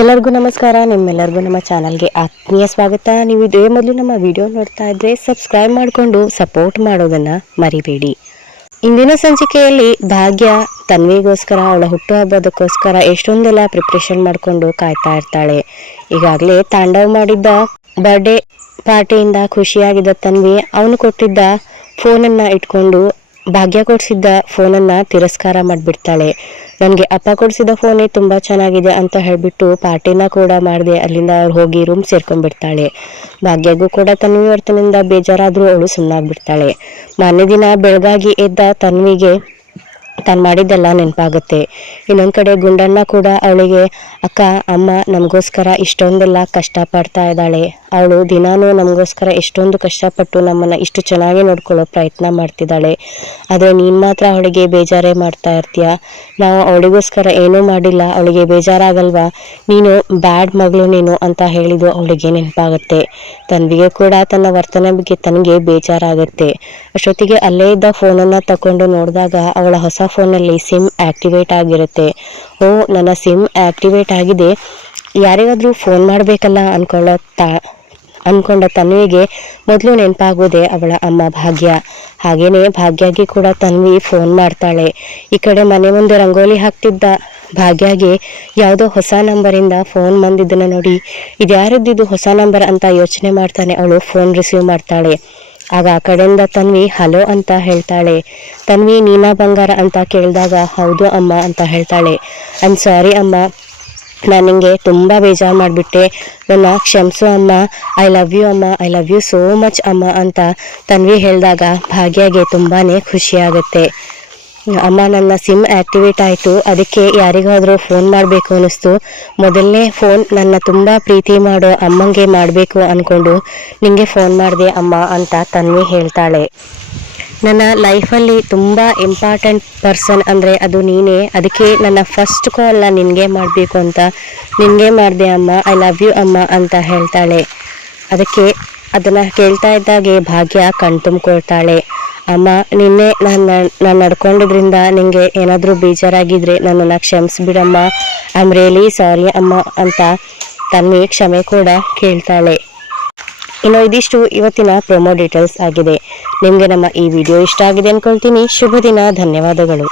ಎಲ್ಲರಿಗೂ ನಮಸ್ಕಾರ. ನಿಮ್ಮೆಲ್ಲರಿಗೂ ನಮ್ಮ ಚಾನಲ್ಗೆ ಆತ್ಮೀಯ ಸ್ವಾಗತ. ನೀವು ಇದೇ ಮೊದಲು ನಮ್ಮ ವಿಡಿಯೋ ನೋಡ್ತಾ ಇದ್ರೆ ಸಬ್ಸ್ಕ್ರೈಬ್ ಮಾಡಿಕೊಂಡು ಸಪೋರ್ಟ್ ಮಾಡೋದನ್ನ ಮರಿಬೇಡಿ. ಇಂದಿನ ಸಂಚಿಕೆಯಲ್ಲಿ ಭಾಗ್ಯ ತನ್ವಿಗೋಸ್ಕರ, ಅವಳ ಹುಟ್ಟುಹಬ್ಬದಕ್ಕೋಸ್ಕರ ಎಷ್ಟೊಂದೆಲ್ಲ ಪ್ರಿಪ್ರೇಷನ್ ಮಾಡಿಕೊಂಡು ಕಾಯ್ತಾ ಇರ್ತಾಳೆ. ಈಗಾಗಲೇ ತಾಂಡವ್ ಮಾಡಿದ್ದ ಬರ್ಡೇ ಪಾರ್ಟಿಯಿಂದ ಖುಷಿಯಾಗಿದ್ದ ತನ್ವಿ ಅವನು ಕೊಟ್ಟಿದ್ದ ಫೋನನ್ನು ಇಟ್ಕೊಂಡು ಭಾಗ್ಯ ಕೊಡಿಸಿದ್ದ ಫೋನನ್ನು ತಿರಸ್ಕಾರ ಮಾಡಿಬಿಡ್ತಾಳೆ. ನನಗೆ ಅಪ್ಪ ಕೊಡಿಸಿದ ಫೋನೇ ತುಂಬ ಚೆನ್ನಾಗಿದೆ ಅಂತ ಹೇಳಿಬಿಟ್ಟು ಪಾರ್ಟಿನ ಕೂಡ ಮಾಡಿದೆ ಅಲ್ಲಿಂದ ಅವ್ರು ಹೋಗಿ ರೂಮ್ ಸೇರ್ಕೊಂಡ್ಬಿಡ್ತಾಳೆ. ಭಾಗ್ಯಗೂ ಕೂಡ ತನ್ವಿ ವರ್ತನೆಯಿಂದ ಬೇಜಾರಾದರೂ ಅವಳು ಸುಮ್ಮನಾಗ್ಬಿಡ್ತಾಳೆ ಮಾನ್ಯ ದಿನ ಬೆಳಗಾಗಿ ಎದ್ದ ತನ್ವಿಗೆ ತಾನು ಮಾಡಿದ್ದೆಲ್ಲ ನೆನಪಾಗುತ್ತೆ. ಇನ್ನೊಂದು ಕಡೆ ಗುಂಡಣ್ಣ ಕೂಡ ಅವಳಿಗೆ, ಅಕ್ಕ, ಅಮ್ಮ, ನಮಗೋಸ್ಕರ ಇಷ್ಟೊಂದೆಲ್ಲ ಕಷ್ಟಪಡ್ತಾ ಇದ್ದಾಳೆ. ಅವಳು ದಿನಾನೂ ನಮಗೋಸ್ಕರ ಎಷ್ಟೊಂದು ಕಷ್ಟಪಟ್ಟು ನಮ್ಮನ್ನು ಇಷ್ಟು ಚೆನ್ನಾಗಿ ನೋಡ್ಕೊಳ್ಳೋ ಪ್ರಯತ್ನ ಮಾಡ್ತಿದ್ದಾಳೆ. ಆದರೆ ನೀನು ಮಾತ್ರ ಅವಳಿಗೆ ಬೇಜಾರೇ ಮಾಡ್ತಾ ಇರ್ತೀಯ. ನಾವು ಅವಳಿಗೋಸ್ಕರ ಏನೂ ಮಾಡಿಲ್ಲ. ಅವಳಿಗೆ ಬೇಜಾರಾಗಲ್ವಾ? ನೀನು ಬ್ಯಾಡ್ ಮಗಳು ನೀನು ಅಂತ ಹೇಳಿದ್ದು ಅವಳಿಗೆ ನೆನಪಾಗುತ್ತೆ. ತನ್ವಿಗೆ ಕೂಡ ತನ್ನ ವರ್ತನೆ ಬಗ್ಗೆ ತನಗೆ ಬೇಜಾರಾಗುತ್ತೆ. ಅಷ್ಟೊತ್ತಿಗೆ ಅಲ್ಲೇ ಇದ್ದ ಫೋನನ್ನು ತಕೊಂಡು ನೋಡಿದಾಗ ಅವಳ ಹೊಸ ಫೋನಲ್ಲಿ ಸಿಮ್ ಆಕ್ಟಿವೇಟ್ ಆಗಿರುತ್ತೆ. ಓ, ನನ್ನ ಸಿಮ್ ಆಕ್ಟಿವೇಟ್ ಆಗಿದೆ. ಯಾರಿಗಾದರೂ ಫೋನ್ ಮಾಡಬೇಕಲ್ಲ ಅಂದ್ಕೊಳ್ಳೋ ತಾ, ಅನ್ಕೊಂಡ ತನ್ವಿಗೆ ಮೊದಲು ನೆನಪಾಗೋದೆ ಅವಳ ಅಮ್ಮ ಭಾಗ್ಯ. ಹಾಗೇನೆ ಭಾಗ್ಯಗೆ ಕೂಡ ತನ್ವಿ ಫೋನ್ ಮಾಡ್ತಾಳೆ. ಈ ಕಡೆ ಮನೆ ಮುಂದೆ ರಂಗೋಲಿ ಹಾಕ್ತಿದ್ದ ಭಾಗ್ಯಗೆ ಯಾವುದೋ ಹೊಸ ನಂಬರಿಂದ ಫೋನ್ ಬಂದಿದ್ದನ್ನ ನೋಡಿ ಇದ್ಯಾರದ್ದಿದ್ದು ಹೊಸ ನಂಬರ್ ಅಂತ ಯೋಚನೆ ಮಾಡ್ತಾನೆ ಅವಳು, ಫೋನ್ ರಿಸೀವ್ ಮಾಡ್ತಾಳೆ. ಆಗ ಆ ಕಡೆಯಿಂದ ತನ್ವಿ, ಹಲೋ ಅಂತ ಹೇಳ್ತಾಳೆ. ತನ್ವಿ, ನೀನಾ ಬಂಗಾರ ಅಂತ ಕೇಳಿದಾಗ, ಹೌದು ಅಮ್ಮ ಅಂತ ಹೇಳ್ತಾಳೆ. ಐಮ್ ಸಾರಿ ಅಮ್ಮ. ನಾನು ನಿಮಗೆ ತುಂಬ ಬೇಜಾರು ಮಾಡಿಬಿಟ್ಟೆ. ನನ್ನ ಕ್ಷಮಿಸು ಅಮ್ಮ. ಐ ಲವ್ ಯು ಅಮ್ಮ. I love you so much ಅಮ್ಮ ಅಂತ ತನ್ವಿ ಹೇಳಿದಾಗ ಭಾಗ್ಯಗೆ ತುಂಬಾ ಖುಷಿಯಾಗುತ್ತೆ ಅಮ್ಮ ನನ್ನ ಸಿಮ್ ಆ್ಯಕ್ಟಿವೇಟ್ ಆಯಿತು. ಅದಕ್ಕೆ ಯಾರಿಗಾದರೂ ಫೋನ್ ಮಾಡಬೇಕು ಅನ್ನಿಸ್ತು. ಮೊದಲನೇ ಫೋನ್ ನನ್ನ ತುಂಬ ಪ್ರೀತಿ ಮಾಡೋ ಅಮ್ಮಂಗೆ ಮಾಡಬೇಕು ಅಂದ್ಕೊಂಡು ನಿಮಗೆ ಫೋನ್ ಮಾಡಿದೆ ಅಮ್ಮ ಅಂತ ತನ್ವಿ ಹೇಳ್ತಾಳೆ. ನನ್ನ ಲೈಫಲ್ಲಿ ತುಂಬ ಇಂಪಾರ್ಟೆಂಟ್ ಪರ್ಸನ್ ಅಂದರೆ ಅದು ನೀನೇ. ಅದಕ್ಕೆ ನನ್ನ ಫಸ್ಟ್ ಕಾಲ್ನ ನಿನಗೆ ಮಾಡಬೇಕು ಅಂತ. ನಿನಗೆ ಮಾಡಿದೆ ಅಮ್ಮ ಐ ಲವ್ ಯು ಅಮ್ಮ ಅಂತ ಹೇಳ್ತಾಳೆ. ಅದಕ್ಕೆ ಅದನ್ನು ಕೇಳ್ತಾ ಇದ್ದಾಗೆ ಭಾಗ್ಯ ಕಣ್ತುಂಬ್ಕೊಳ್ತಾಳೆ. ಅಮ್ಮ, ನಿನ್ನೆ ನಾನು ನಾನು ನಡ್ಕೊಂಡಿದ್ರಿಂದ ನಿಂಗೆ ಏನಾದರೂ ಬೇಜಾರಾಗಿದ್ರೆ ನನ್ನನ್ನು ಕ್ಷಮಿಸ್ಬಿಡಮ್ಮ. ಐ ರಿಯಲಿ ಸಾರಿ ಅಮ್ಮ ಅಂತ ತನ್ವಿ ಕ್ಷಮೆ ಕೂಡ ಕೇಳ್ತಾಳೆ. ಇನ್ನು ಇದಿಷ್ಟು ಇವತ್ತಿನ ಪ್ರೊಮೋ ಡೀಟೇಲ್ಸ್ ಆಗಿದೆ. ನಿಮಗೆ ನಮ್ಮ ಈ ವಿಡಿಯೋ ಇಷ್ಟ ಆಗಿದೆ ಅಂದ್ಕೊಳ್ತೀನಿ ಶುಭ ದಿನ ಧನ್ಯವಾದಗಳು.